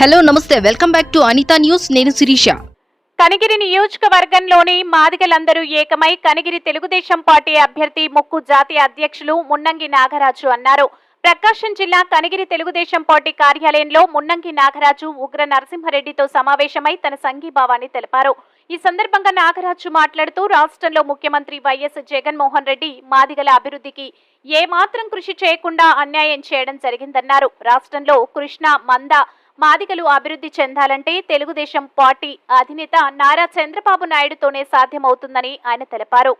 Hello నమస్తే. Welcome back to Anitha news. నేను శిరీష. కనిగిరి నియోజకవర్గంలోని మాదిగలందరూ ఏకమై కనిగిరి తెలుగుదేశం పార్టీ అభ్యర్థి ముక్కు జాతీయ అధ్యక్షులు మున్నంగి నాగరాజు అన్నారు. ప్రకాశం జిల్లా కనిగిరి తెలుగుదేశం పార్టీ కార్యాలయంలో మున్నంగి నాగరాజు ఉగ్ర నరసింహారెడ్డితో సమావేశమై తన సంఘీభావాన్ని తెలిపారు. ఈ సందర్భంగా నాగరాజు మాట్లాడుతూ రాష్ట్రంలో ముఖ్యమంత్రి వైఎస్ జగన్మోహన్ రెడ్డి మాదిగల అభివృద్ధికి ఏ మాత్రం కృషి చేయకుండా అన్యాయం చేయడం జరిగిందన్నారు. రాష్ట్రంలో కృష్ణ మంద మాదిగలు అభివృద్ధి చెందాలంటే తెలుగుదేశం పార్టీ అధినేత నారా చంద్రబాబు నాయుడుతోనే సాధ్యమవుతుందని ఆయన తెలిపారు.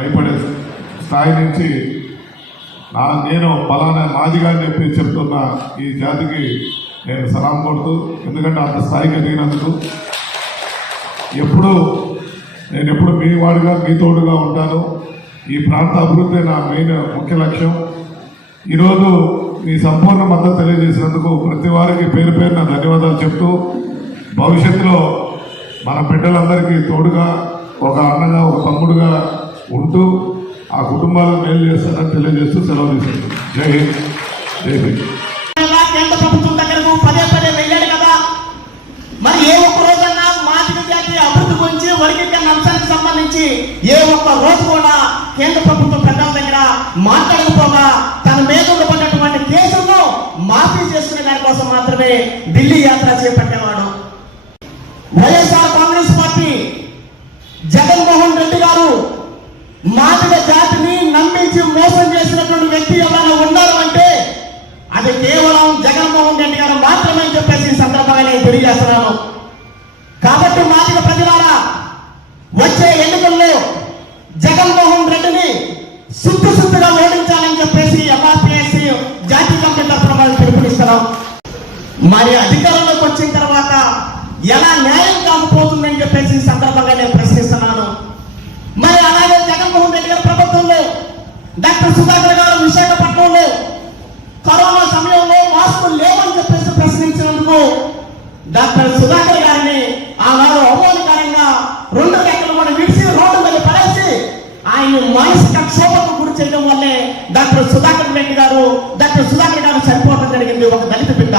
భయపడే స్థాయి నుంచి నా నేను ఫలానా మాదిగా అని చెప్పి చెప్తున్న ఈ జాతికి నేను సలాం కొడుతూ ఎందుకంటే అంత స్థాయికి ఎదిగినందుకు. ఎప్పుడు నేను ఎప్పుడు మీ వాడుగా మీ తోడుగా ఉంటాను. ఈ ప్రాంత అభివృద్ధి నా మెయిన్ ముఖ్య లక్ష్యం. ఈరోజు మీ సంపూర్ణ మద్దతు తెలియజేసినందుకు ప్రతి వారికి పేరు పేరున ధన్యవాదాలు చెప్తూ భవిష్యత్తులో మన బిడ్డలందరికీ తోడుగా ఒక అన్నగా ఒక తమ్ముడుగా ఉంటూ ఆ కుటుంబాలను మేలు చేస్తానని తెలియజేస్తూ సెలవు తీసుకుంటాను జై హింద్. జై హింద్. కేంద్ర ప్రభుత్వం దగ్గరకు పదే పదే వెళ్ళాడు కదా. మరి ఏ ఒక్క రోజన్నా మాదిగ జాతి అభివృద్ధి గురించి వర్గీకరణ అంశానికి సంబంధించి ఏ ఒక్క రోజు కూడా కేంద్ర ప్రభుత్వం పెద్దల దగ్గర మాట్లాడకపోగా తన మీద ఉండబడినటువంటి కేసులను మాఫీ చేసుకునే దానికోసం మాత్రమే ఢిల్లీ యాత్ర చేపట్టేవాడు. YSR Congress party Jagan Madiga జాతిని నమ్మించి మోసం చేసినటువంటి వ్యక్తి ఎవరైనా ఉన్నారు అంటే అది కేవలం జగన్మోహన్ రెడ్డి గారు మాత్రమే అని చెప్పేసి ఈ సందర్భంగా నేను తెలియజేస్తున్నాను. కాబట్టి మాదిగ ప్రజలారా వచ్చే ఎన్నికల్లో జగన్మోహన్ రెడ్డిని సుత్తు సుత్తుగా ఓడించాలని చెప్పేసి ఎంఆర్పిఎస్సి జాతీయ కమిటీ తరఫున వాళ్ళు పిలుపునిస్తున్నాం. మరి అధికారంలోకి వచ్చిన తర్వాత ఎలా న్యాయం కాకపోతుందని చెప్పేసి ఈ సందర్భంగా నేను ప్రశ్నిస్తున్నాను మరి అలాగే జగన్మోహన్ రెడ్డి గారి ప్రభుత్వంలో డాక్టర్ సుధాకర్ గారు విశాఖపట్నంలో కరోనా సమయంలో మాస్కులు లేవని చెప్పేసి ప్రశ్నించినందుకు డాక్టర్ సుధాకర్ గారిని ఆనాడు అవమానకరంగా రెండు రెక్కలు కూడా విడిచి రోడ్డు మీద పడేసి ఆయన మానసిక క్షోభకు గురి చేయడం వల్లే డాక్టర్ సుధాకర్ రెడ్డి గారు డాక్టర్ సుధాకర్ గారు చనిపోవడం జరిగింది. ఒక దళిత బిడ్డ.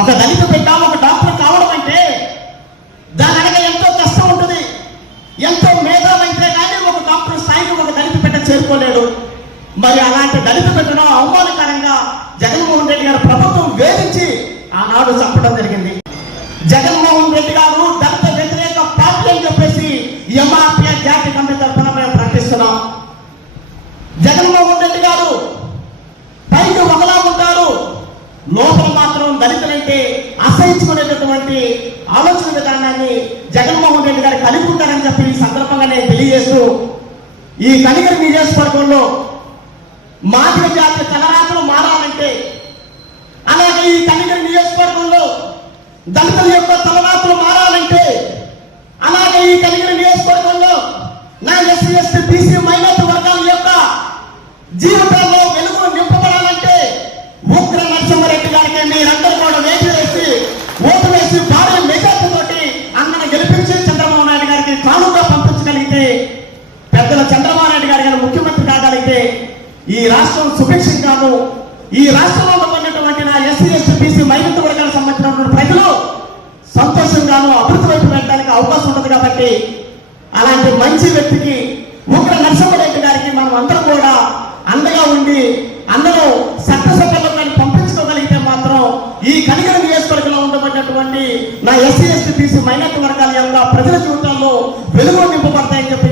ఒక దళిత బిడ్డ ఒక డాక్టర్ కావడం అంటే దాని వెనక ఎంతో కష్టం ఉంటుంది ఎంతో మేధావైతే కానీ ఒక డాక్టర్ స్థాయికి ఒక దళిత బిడ్డ చేరుకోలేడు మరి అలాంటి దళిత బిడ్డను అవమానకరంగా జగన్మోహన్ రెడ్డి గారు ప్రభుత్వం వేధించి ఆనాడు చంపడం జరిగింది. జగన్మోహన్ రెడ్డి గారు దళిత వ్యతిరేక పార్టీ అని చెప్పేసి ఎంఆర్పిఎస్ జాతీయ కమిటీ తరఫున మేము ప్రకటిస్తున్నాం. జగన్మోహన్ రెడ్డి గారు పైకి ఒకలా ఉంటారు. లోపల మాత్రం దళితులంటే అసహించుకునేటటువంటి ఆలోచన విధానాన్ని జగన్మోహన్ రెడ్డి గారు కలిగి ఉంటారని చెప్పి ఈ సందర్భంగా నేను తెలియజేస్తూ ఈ కనిగిరి నియోజకవర్గంలో మాదిగ జాతి తలరాతలు మారాలంటే అలాగే ఈ కనిగిరి నియోజకవర్గంలో దళితుల యొక్క తలరాతలు మారాలంటే అలాగే ఈ కలిగిన నియోజకవర్గంలో నా ఎస్సీ ఎస్టీ బీసీ మైనార్టీ వర్గాల యొక్క జీవితాల్లో వెలుగులు నింపబడాలంటే ఉగ్ర నరసింహారెడ్డి గారికి మీరందరూ కూడా వేచి వేసి ఓటు వేసి భారీ మెజార్టీతోటి అన్నను గెలిపించి చంద్రబాబు నాయుడు గారికి కానుగా పంపించగలిగితే పెద్దల చంద్రబాబు నాయుడు గారి గారు ముఖ్యమంత్రి కాగలిగితే ఈ రాష్ట్రం సుభిక్షంగాను ఈ రాష్ట్రంలో ఉన్నటువంటి నా ఎస్సీ ఎస్టీ బీసీ మైనార్టీ వర్గాలకు సంబంధించినటువంటి ప్రజలు సంతోషంగాను అభివృద్ధి వైపు వెళ్ళడానికి అవకాశం ఉంటుంది కాబట్టి అలాంటి మంచి వ్యక్తికి ఉగ్ర నరసింహరెడ్డి గారికి మనం అందరం కూడా అండగా ఉండి అందరూ చట్టసభలో పంపించుకోగలిగితే మాత్రం ఈ కలిగిన నియోజకవర్గంలో ఉండబడినటువంటి నా ఎస్సీ ఎస్టీ బీసీ మైనార్టీ వర్గాల యొక్క ప్రజల జీవితాల్లో వెలుగు నింపబడతాయని చెప్పి